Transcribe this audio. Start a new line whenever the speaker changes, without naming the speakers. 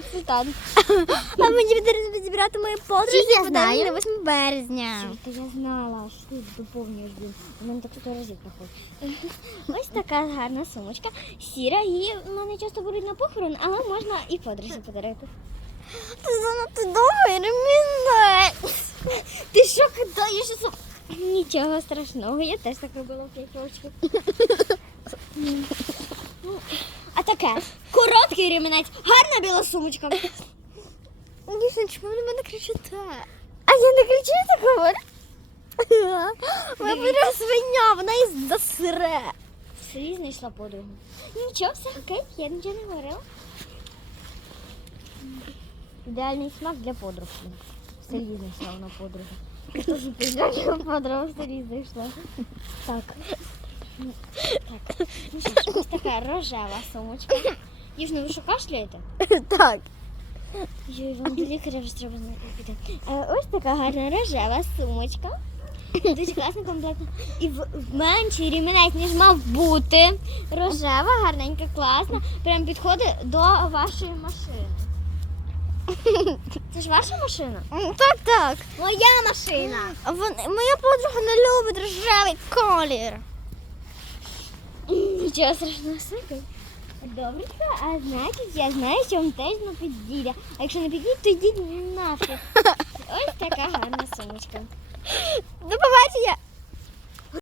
консультант.
А мені потрібно підібрати мої подруги
я знаю?
на 8 березня.
Та я знала, що ти доповнюєш він. У мене так сто разів проходить.
Ось така гарна сумочка. Сіра, її в мене часто беруть на похорон, але можна і подружці подарити. Ти занадто довгий ремінець.
Ти що кидаєш?
Нічого страшного, я теж так робила в 5 років.
А таке, короткий ремінець, гарна біла сумочка.
Дійсно, чому ви на мене кричите? А я не кричу, я так говорю. Моя подруга свиня, вона і засре.
В селі знайшла подругу.
Нічого, все окей, я нічого не говорила.
Ідеальний смак для подруги. В селі знайшла вона подругу.
Дуже подруга в селі зайшла.
Так.
Так, ну що ж, ось така рожева сумочка.
Дівчина, ви що кашляєте?
Так.
Йой, вам до лікаря вже треба піти.
Е, Ось така гарна рожева сумочка.
Дуже класно комплектно. І в, в менший ремінець, ніж мав бути.
Рожева, гарненька, класна.
Прям підходить до вашої машини. Це ж ваша машина?
Так, так.
Моя машина.
Моя подруга не любить рожевий колір.
Нічого страшного супер. Добренько, а значить, я знаю, що вам теж на підділля. А якщо не підійде, то йдіть нафіг. Ось така гарна сумочка.
До побачення.